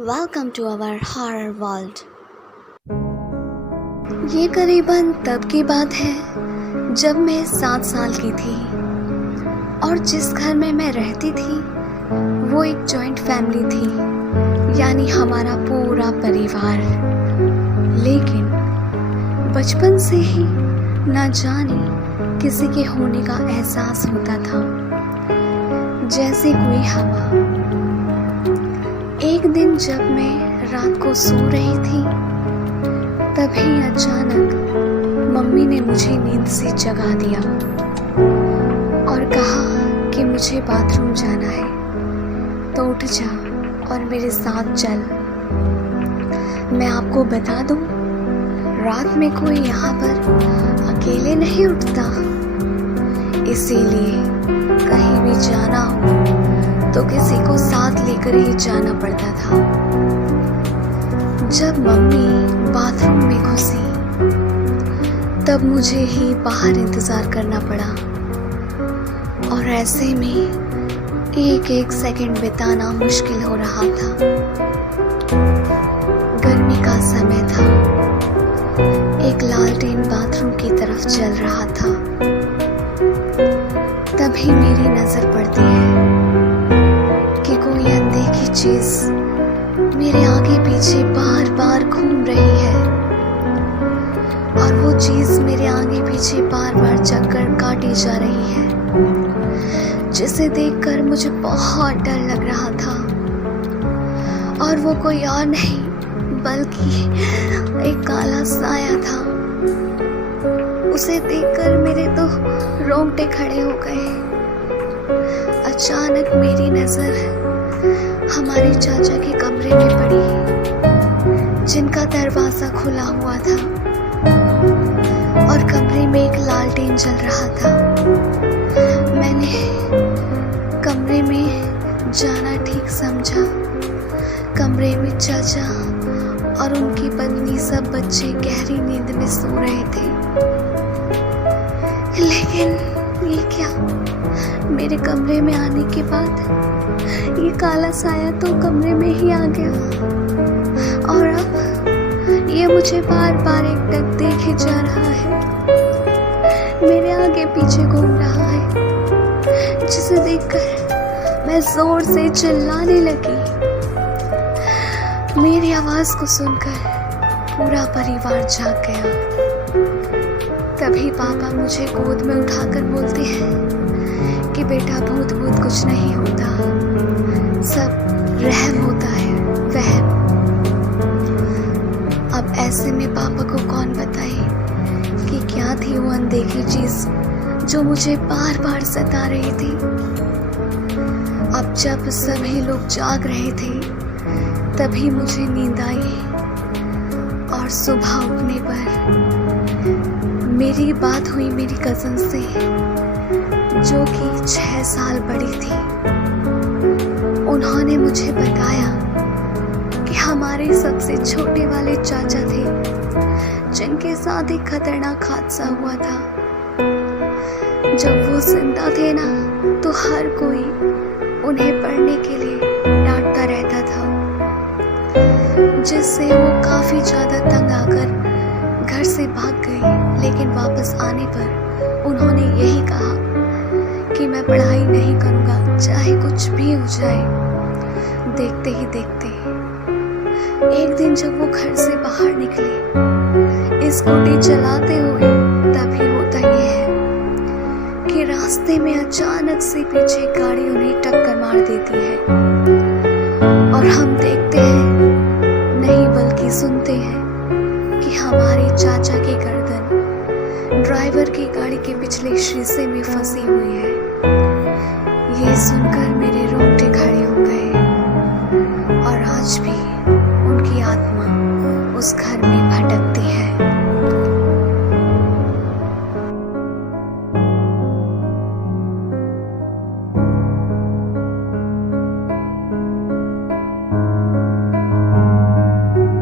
Welcome to our horror world. ये करीबन तब की बात है जब मैं 7 साल की थी और जिस घर में मैं रहती थी वो एक जॉइंट फैमिली थी, यानी हमारा पूरा परिवार। लेकिन बचपन से ही ना जाने किसी के होने का एहसास होता था, जैसे कोई हवा। एक दिन जब मैं रात को सो रही थी तभी अचानक मम्मी ने मुझे नींद से जगा दिया और कहा कि मुझे बाथरूम जाना है, तो उठ जा और मेरे साथ चल। मैं आपको बता दूं, रात में कोई यहाँ पर अकेले नहीं उठता, इसीलिए कहीं भी जाना हो तो किसी को साथ लेकर ही जाना पड़ता था। जब मम्मी बाथरूम में घुसी तब मुझे ही बाहर इंतजार करना पड़ा और ऐसे में एक एक सेकंड बिताना मुश्किल हो रहा था। गर्मी का समय था, एक लालटेन बाथरूम की तरफ जल रहा था। तभी मेरी नजर पड़ती है कि कोई अनदेखी चीज मेरे आगे पीछे बार बार घूम रही है और वो चीज मेरे आगे पीछे बार बार चक्कर काटी जा रही है, जिसे देखकर मुझे बहुत डर लग रहा था। और वो कोई और नहीं बल्कि एक काला साया था। उसे देखकर मेरे तो रोंगटे खड़े हो गए। अचानक मेरी नजर हमारे चाचा के कमरे में पड़ी, जिनका दरवाजा खुला हुआ था और कमरे में एक लालटेन जल रहा था। मैंने कमरे में जाना ठीक समझा। कमरे में चाचा और उनकी पत्नी सब बच्चे गहरी नींद में सो रहे थे। लेकिन ये क्या, मेरे कमरे में आने के बाद ये काला साया तो कमरे में ही आ गया और अब ये मुझे बार बार एकटक देखे जा रहा है, मेरे आगे पीछे घूम रहा है, जिसे देखकर मैं जोर से चिल्लाने लगी। मेरी आवाज को सुनकर पूरा परिवार जाग गया। तभी पापा मुझे गोद में उठाकर बोलते हैं कि बेटा, भूत भूत कुछ नहीं होता, सब रहम होता है, वहम। अब ऐसे में पापा को कौन बताए कि क्या थी वो अनदेखी चीज जो मुझे बार बार सता रही थी। अब जब सभी लोग जाग रहे थे तभी मुझे नींद आई और सुबह उठने पर मेरी बात हुई मेरी कज़न से, जो कि 6 साल बड़ी थी। उन्होंने मुझे बताया कि हमारे सबसे छोटे वाले चाचा थे, जिनके साथ एक खतरनाक हादसा हुआ था। जब वो जिंदा थे ना, तो हर कोई उन्हें पढ़ने के लिए डांटता रहता था, जिससे वो काफी ज्यादा तंग आकर घर से भाग गई। लेकिन वापस आने पर उन्होंने यही कहा कि मैं पढ़ाई नहीं करूंगा, चाहे कुछ भी हो जाए। देखते ही देखते एक दिन जब वो घर से बाहर निकले स्कूटी चलाते हुए, तभी होता ये है कि रास्ते में अचानक से पीछे गाड़ी उन्हें टक्कर मार देती है और हम देखते हैं नहीं बल्कि सुनते हैं कि हमारे चाचा की गर्दन ड्राइवर की गाड़ी के पिछले शीशे में फंसी हुई है। ये सुनकर मेरे रोंगटे खड़े हो गए और आज भी उनकी आत्मा उस घर में भटक